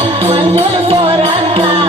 one more for